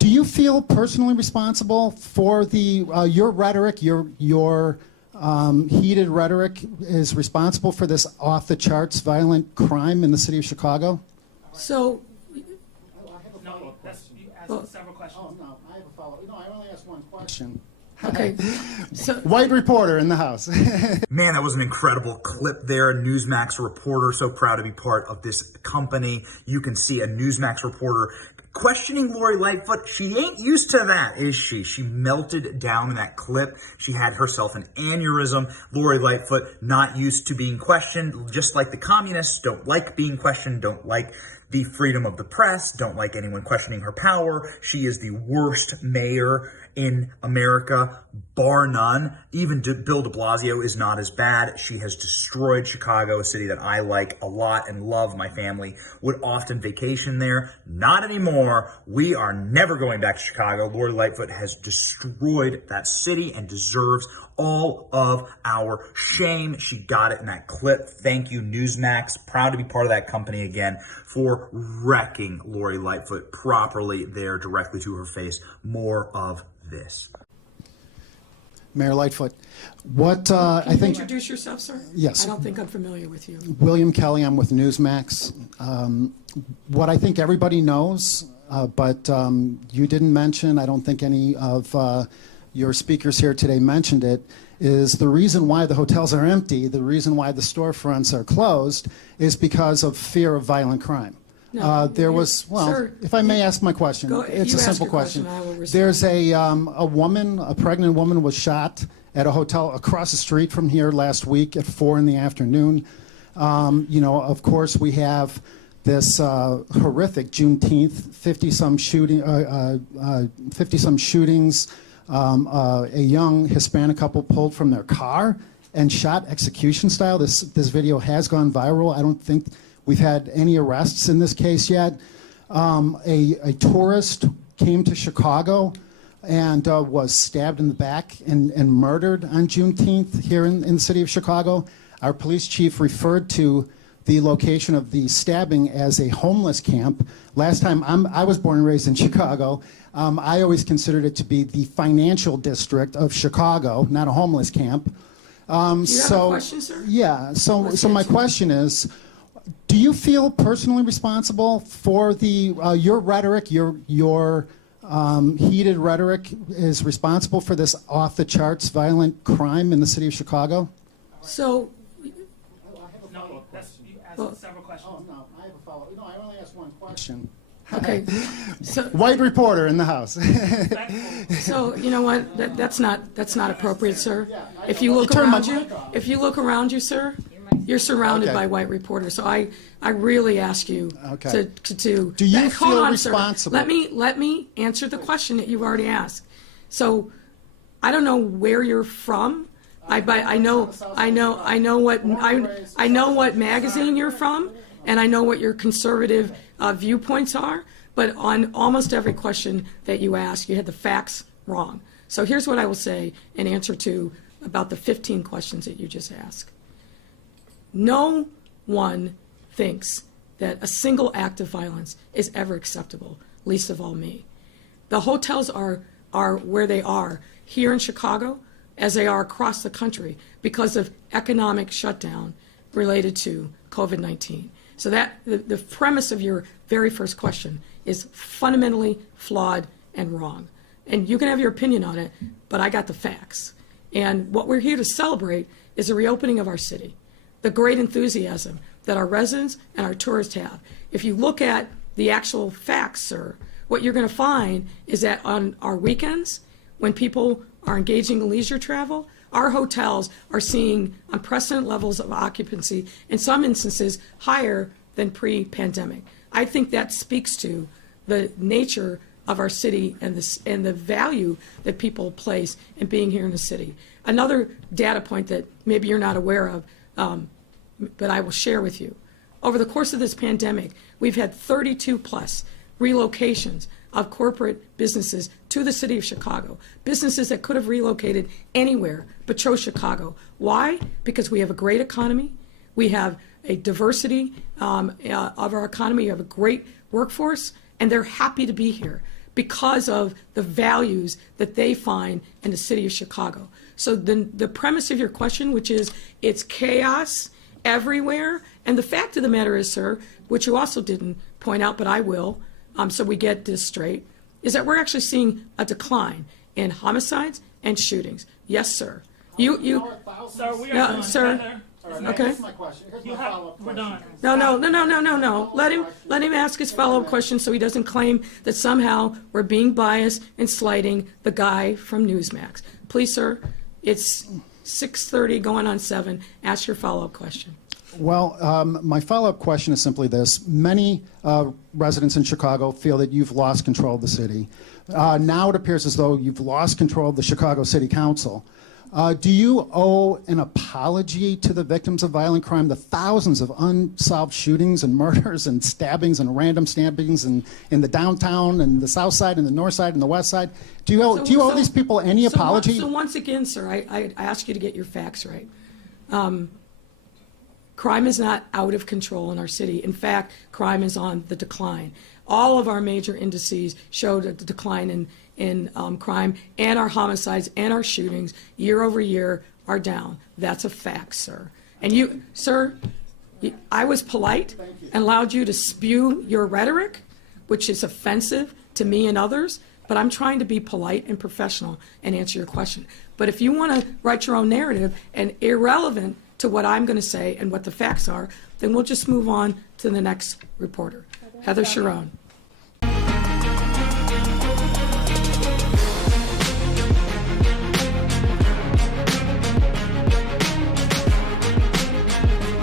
Do you feel personally responsible for the your rhetoric, your heated rhetoric is responsible for this off-the-charts violent crime in the city of Chicago? So, No, you asked several questions. Oh, no, I have a follow-up. No, I only asked one question. okay. So, White reporter in the house. Man, that was an incredible clip there. Newsmax reporter, so proud to be part of this company. You can see a Newsmax reporter questioning Lori Lightfoot. She ain't used to that, is she? She melted down in that clip. She had herself an aneurysm. Lori Lightfoot, not used to being questioned, just like the communists don't like being questioned, don't like the freedom of the press, don't like anyone questioning her power. She is the worst mayor in America, bar none. Even Bill de Blasio is not as bad. She has destroyed Chicago, a city that I like a lot and love. My family would often vacation there. Not anymore. We are never going back to Chicago. Lori Lightfoot has destroyed that city and deserves all of our shame. She got it in that clip. Thank you, Newsmax. Proud to be part of that company again for wrecking Lori Lightfoot properly there directly to her face. More of this. Mayor Lightfoot, what I can you think... introduce yourself, sir? Yes. I don't think I'm familiar with you. William Kelly, I'm with Newsmax. What I think everybody knows, but you didn't mention, I don't think any of your speakers here today mentioned it, is the reason why the hotels are empty, the reason why the storefronts are closed, is because of fear of violent crime. No, there was, well, sir, if I may ask my question, it's a simple question. I will respond. There's a woman, a pregnant woman was shot at a hotel across the street from here last week at 4 in the afternoon. You know, of course, we have this horrific Juneteenth, 50-some shootings. A young Hispanic couple pulled from their car and shot execution style. This video has gone viral. I don't think we've had any arrests in this case yet. A tourist came to Chicago and was stabbed in the back and murdered on Juneteenth here in the city of Chicago. Our police chief referred to the location of the stabbing as a homeless camp. Last time, I was born and raised in Chicago. I always considered it to be the financial district of Chicago, not a homeless camp. Do you have a question, sir? Yeah, so my question is, do you feel personally responsible for the your rhetoric, your heated rhetoric is responsible for this off-the-charts violent crime in the city of Chicago? So, No, you asked several questions. Oh, no, I have a follow-up. No, I only asked one question. okay. So, White reporter in the house. so you know what? That's not appropriate, sir. If you look around you, sir, you're surrounded Okay. by white reporters. So I really ask you Okay. to Do you hold feel on, sir. responsible? Let me answer the question that you've already asked. So I don't know where you're from. I know what magazine you're from, and I know what your conservative viewpoints are. But on almost every question that you ask, you had the facts wrong. So here's what I will say in answer to about the 15 questions that you just asked. No one thinks that a single act of violence is ever acceptable, least of all me. The hotels are where they are here in Chicago, as they are across the country because of economic shutdown related to COVID-19. So that the premise of your very first question is fundamentally flawed and wrong. And you can have your opinion on it, but I got the facts. And what we're here to celebrate is the reopening of our city, the great enthusiasm that our residents and our tourists have. If you look at the actual facts, sir, what you're going to find is that on our weekends, when people are engaging in leisure travel, our hotels are seeing unprecedented levels of occupancy, in some instances higher than pre-pandemic. I think that speaks to the nature of our city and the value that people place in being here in the city. Another data point that maybe you're not aware of, but I will share with you. Over the course of this pandemic, we've had 32 plus relocations of corporate businesses to the city of Chicago, businesses that could have relocated anywhere but chose Chicago. Why? Because we have a great economy, we have a diversity of our economy, we have a great workforce, and they're happy to be here because of the values that they find in the city of Chicago. So the premise of your question, which is it's chaos everywhere, and the fact of the matter is, sir, which you also didn't point out, but I will, so we get this straight, is that we're actually seeing a decline in homicides and shootings. Yes, sir. Sir, we are No, done. sir. Heather, Okay. Here's my question. Here's my follow-up we're question. done. No. Let him ask his follow-up question so he doesn't claim that somehow we're being biased and slighting the guy from Newsmax. Please, sir, it's 6:30 going on 7. Ask your follow-up question. Well, my follow-up question is simply this. Many residents in Chicago feel that you've lost control of the city. Now it appears as though you've lost control of the Chicago City Council. Do you owe an apology to the victims of violent crime, the thousands of unsolved shootings and murders and stabbings and random stabbings in the downtown and the south side and the north side and the west side? Do you owe these people any apology? So once again, sir, I ask you to get your facts right. Crime is not out of control in our city. In fact, crime is on the decline. All of our major indices showed a decline in crime, and our homicides and our shootings year over year are down. That's a fact, sir. And you, sir, I was polite and allowed you to spew your rhetoric, which is offensive to me and others, but I'm trying to be polite and professional and answer your question. But if you want to write your own narrative and irrelevant to what I'm going to say and what the facts are, then we'll just move on to the next reporter. Heather Sharon.